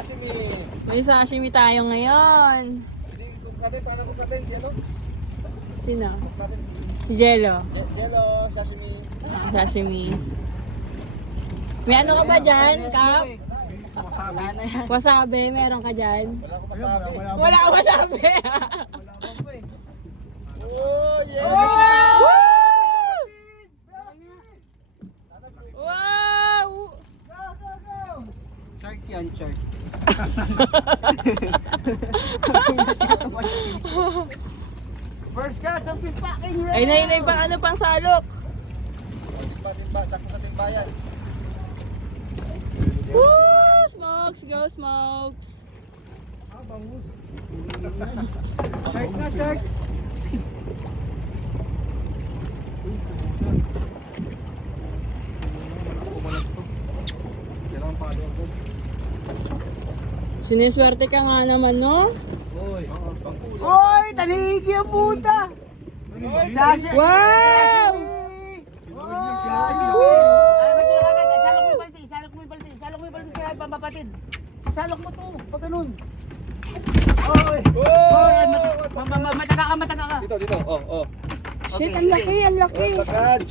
sashimi. May sashimi tayo ngayon. Hindi, kung natin, paano kung natin si ano? Sino? Kung natin Si Jello. Jello, sashimi. Sashimi. May ano ka ba dyan, Kap? Wasabi, meron ka dyan? Wala akong masabi. Wala ka wasabi. Oh, yeah! Woo! Wow! Go, go, go! Shark yan, shark. First catch of this fucking race! Ay, nainay pa ano pang salok? Timba, sakto sa timbayan. Woo! Smokes, go Smokes! Shark na, shark. Siniswerte ka nga naman, no? Hoy, taligi ang puta. Sasha. Wow! Isalok mo yung balde sa pamapatid. Isalok mo to, pag ganun. Oy! Mataka ka. Dito, dito. Oh, oh. Shit, ang laki, ang laki. Catch!